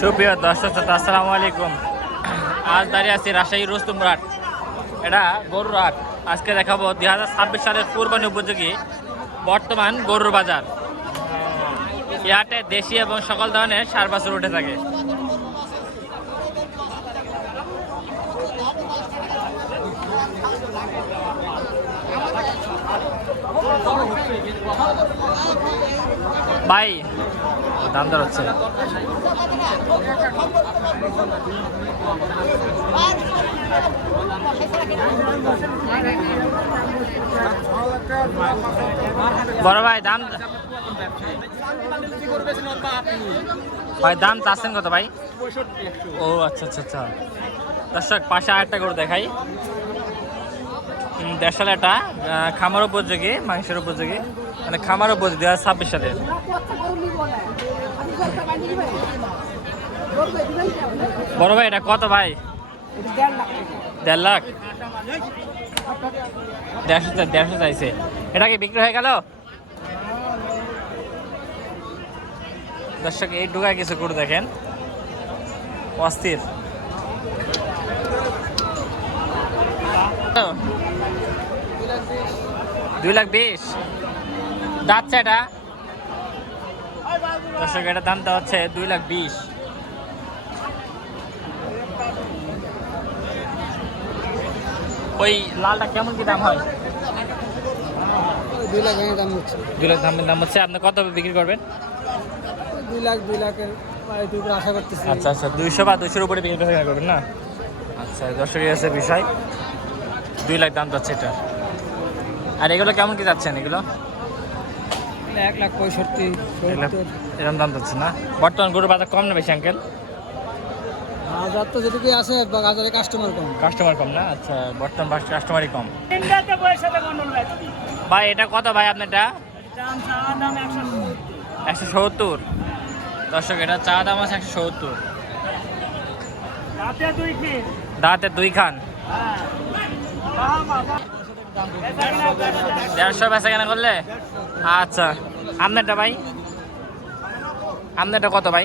সুপ্রিয় দর্শক শ্রোতা, আসসালামু আলাইকুম। আজ দাঁড়িয়ে আছি রাজশাহী রুস্তমপুর হাট। এটা গরুর হাট। আজকে দেখাবো 2026 সালের কুরবানি উপযোগী বর্তমান গরুর বাজার। এই হাটে দেশি এবং সকল ধরনের ষাঁড় বাছুর উঠে থাকে। ভাই দাম দর হচ্ছে। বড় ভাই দাম, ভাই দাম চাচ্ছেন কত ভাই? ও আচ্ছা আচ্ছা আচ্ছা। দর্শক পাশে আরেকটা গরু দেখাই। দেড় একটা খামার উপযোগী, মাংসের উপযোগী, মানে খামার উপযোগী 2026 সালের। বড় ভাই এটা কত ভাই? 1.5 লাখ। 150 চাইছে। এটা কি বিক্রি হয়ে গেল? দর্শক এই ঢুকায় কিছু করে দেখেন, অস্থির। 2,20,000 যাচ্ছে এটা। দর্শক এটার দামটা হচ্ছে 2,20,000। ওই লালটা কেমন কি দাম হয়? 2 লাখ দাম হচ্ছে। 2 লাখ দাম হচ্ছে। আপনি কত বিক্রি করবেন? 2 লাখের উপরে আশা করতেছি। আচ্ছা আচ্ছা, 200 বা 200-র উপরে বিক্রি করবেন না? আচ্ছা, দর্শক আছে বিষয়। 2 লাখ দাম যাচ্ছে এটা। আর এগুলো কেমন কি যাচ্ছেন? এগুলো 1,65,70 এরকম দাম যাচ্ছে না? বর্তমান গরুর বাজার কম না বেশি আঙ্কেল? বাজার তো যেটুকু আছে, বাজারে কাস্টমার কম। কাস্টমার কম না? আচ্ছা, বর্তমান কাস্টমারই কম। ভাই এটা কত ভাই আপনারটা? 170। দর্শক এটা চা দাম আছে 170। দাঁতে 2 খান। 150 বেচা কেনা করলে? আচ্ছা, আপনারটা ভাই? আপনারটা কত ভাই?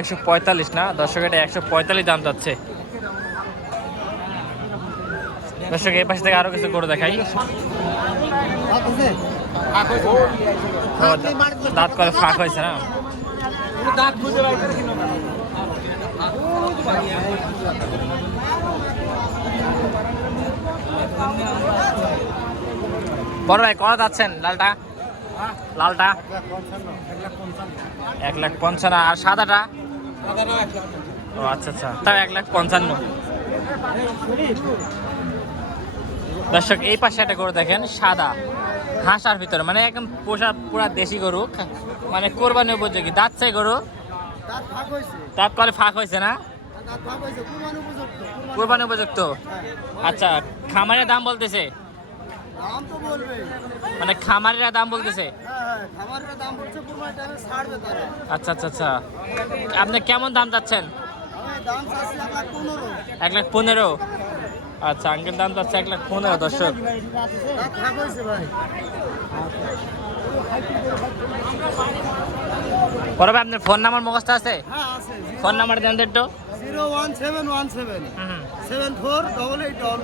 145 না? দর্শক এটা 145 দাম যাচ্ছে। দর্শক এই পাশে থেকে আরো কিছু গরু দেখাই। দাঁত করে ফাঁক হয়েছে না? বড় ভাই কত যাচ্ছেন লালটা? লালটা 1,55,000। আর সাদাটা? ও আচ্ছা আচ্ছা, তাও 1,55,000। দর্শক এই পাশে একটা গরু দেখেন, সাদা হাঁসার ভিতরে, মানে একদম পোষা পুরা দেশি গরু, মানে কোরবানি উপযোগী। দাঁত চাই গরু? দাঁত করে ফাঁক হয়েছে না? কোরবানি উপযুক্ত। আচ্ছা, খামারের দাম বলতেছে? মানে খামারেরা দাম বলতেছে? আচ্ছা আচ্ছা আচ্ছা। আপনি কেমন দাম চাচ্ছেন? 1,15,000। আচ্ছা, আঙ্কেল দাম চাচ্ছে 1,15,000। দর্শক বড় ভাই আপনার ফোন নাম্বার মুখস্থ আছে? ফোন নাম্বার দেন একটু। 01717748844।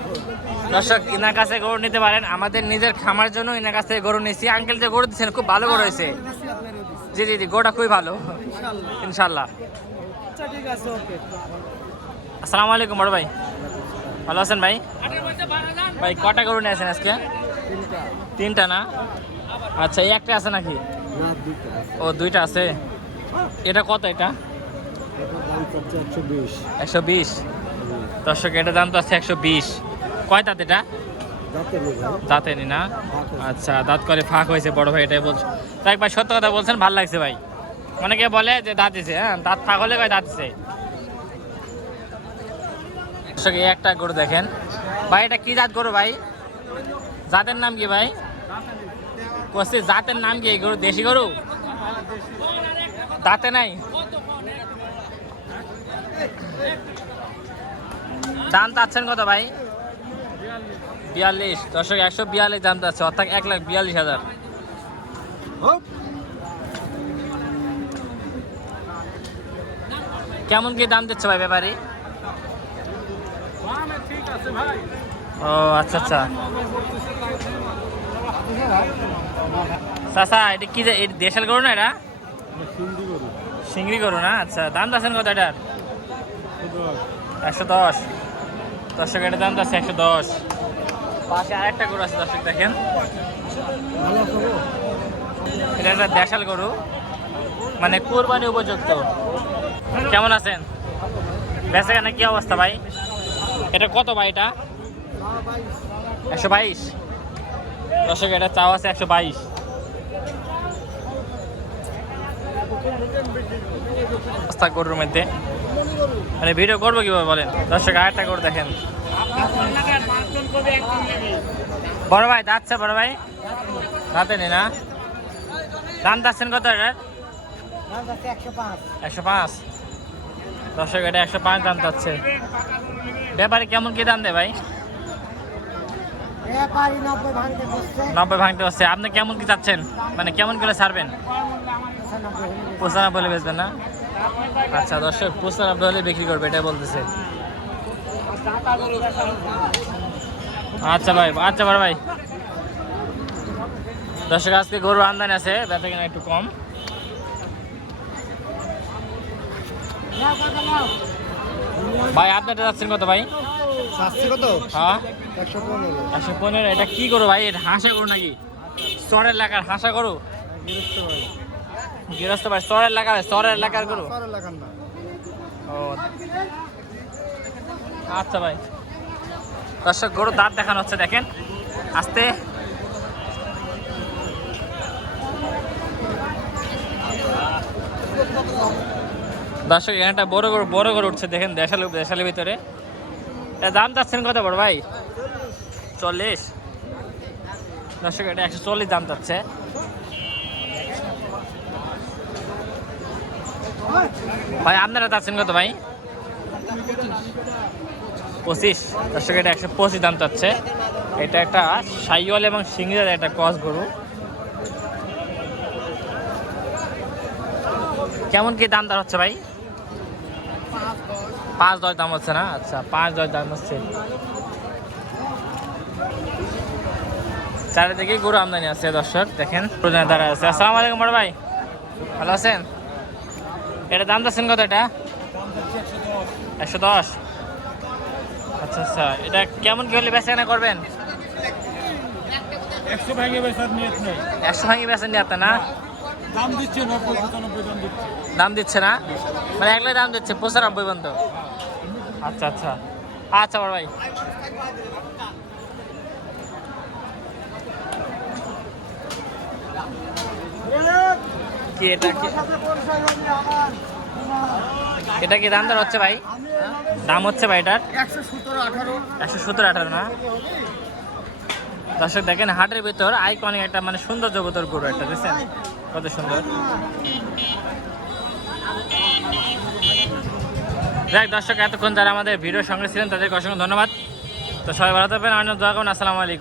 দর্শক ইনার কাছে গরু নিতে পারেন। আমাদের নিজের খামার জন্য ইনার কাছে গরু নিয়েছি। আঙ্কেল যে গরু দিচ্ছেন খুব ভালো গরু হয়েছে। জি জি জি, গরুটা খুবই ভালো ইনশাল্লাহ। আসসালামু আলাইকুম বড় ভাই, ভালো আছেন ভাই? ভাই কটা গরু নিয়েছেন আজকে? 3টা না? আচ্ছা, এই একটা আছে নাকি? ও 2টা আছে। এটা কত? এটা 120। দর্শক এটার দাম তো আছে 120। কয় দাঁত এটা? দাঁতে নি না? আচ্ছা, দাঁত করে ফাঁক হয়েছে বড় ভাই, এটাই বলছো তো। একবার সত্য কথা বলছেন, ভালো লাগছে ভাই। অনেকে বলে যে দাঁত দিছে, হ্যাঁ দাঁত ফাঁক হলে কয় দাঁত দিছে। দর্শক এই একটা গরু দেখেন ভাই, এটা কি জাত গরু ভাই? জাতের নাম কি ভাই? জাতের নাম কি? গরু দেশি গরু? দাঁতে নাই? দাম চাচ্ছেন কত ভাই? 42। দর্শক 142 দাম চাচ্ছে, অর্থাৎ 1,42,000। কেমন কি দাম দিচ্ছে ভাই ব্যাপারী? ও আচ্ছা আচ্ছা। চাচা এটা কি যে দেশাল গরু না এটা? সিংড়ি গরু না? আচ্ছা দাম আছেন কত এটার? 110। দর্শক এটার দাম আছে 110। পাশে আরেকটা গরু আছে দর্শক দেখেন, এটা একটা দেশাল গরু, মানে কুরবানি উপযুক্ত। কেমন আছেন? বেচাকেনা কি অবস্থা ভাই? এটা কত ভাই? এটা 122। দর্শক এটা চাও আছে 122। অবস্থা গরুর মধ্যে, মানে ভিডিও করবো কিভাবে বলেন? দর্শক আরেকটা গরু দেখেন। বড় ভাই যাচ্ছে, বড় ভাই রাতে নি না? দাম যাচ্ছেন কত এটার? 105। দর্শক এটা 105 দাম যাচ্ছে। ব্যাপারে কেমন কি দাম দেয় ভাই? 90 ভাঙতে হচ্ছে। আপনি কেমন কি চাচ্ছেন, মানে কেমন করে ছাড়বেন? 95 হলে বেচবেন না? আচ্ছা দর্শক 95 হলে বিক্রি করবে এটাই বলতেছে। আচ্ছা ভাই, আচ্ছা বড় ভাই। দর্শক আজকে গরুর আমদানি আছে, বেচা কিনা একটু কম। ভাই আপনারটা যাচ্ছেন কত ভাই? কত? হ্যাঁ 115। 115। এটা কি করো ভাই? এটা হাঁসা গরু নাকি? চরের এলাকার হাঁসা গরু? গৃহস্থ ভাই চরের এলাকার, চরের এলাকার গরু? ও আচ্ছা ভাই। দর্শক গরুর দাঁত দেখানো হচ্ছে দেখেন আস্তে। দর্শক এখানটা বড় গরু উঠছে দেখেন, দেশালের ভিতরে। এর দাম চাচ্ছেন কত বড় ভাই? 40। দর্শক এটা 140 দাম চাচ্ছে। ভাই আপনারা চাচ্ছেন কত ভাই? 25। দর্শক এটা 125 দাম চাচ্ছে। এটা একটা শাহিওয়াল এবং সিংড়ির একটা ক্রস গরু। কেমন কি দাম দর হচ্ছে ভাই? 5-10 দাম হচ্ছে না? আচ্ছা 5-10 দাম হচ্ছে। চারিদিকে গরু আমদানি আছে দর্শক দেখেন, প্রয়োজনে দাঁড়া আছে। আসসালামু আলাইকুম বড় ভাই, ভালো আছেন? এটা দাম যাচ্ছেন কত? এটা 110। আচ্ছা আচ্ছা। এটা কেমন কি হলে বেচাকেনা করবেন? 100 ভাঙে বেচার নিয়ত নেই। 100 ভাঙি বেচেন নি আপনার না? দাম দিচ্ছে 90-95 দাম দিচ্ছে। দাম দিচ্ছে না, মানে একলাই দাম দিচ্ছে 95 পর্যন্ত? আচ্ছা আচ্ছা। আচ্ছা বড় ভাই। কি এটা কি, এটা কি দাম দর হচ্ছে ভাই? দাম হচ্ছে ভাই এটার 117-18 না? দর্শক দেখেন হাটের ভিতর আইকনিক একটা মানে সুন্দর জগতর গরু একটা, বুঝছেন কত সুন্দর। দেখ দর্শক এতক্ষণ যারা আমাদের ভিডিওর সঙ্গে ছিলেন তাদেরকে অসংখ্য ধন্যবাদ। তো সবাই ভালো থাকবেন, অনেক দোয়া করুন। আসসালামু আলাইকুম।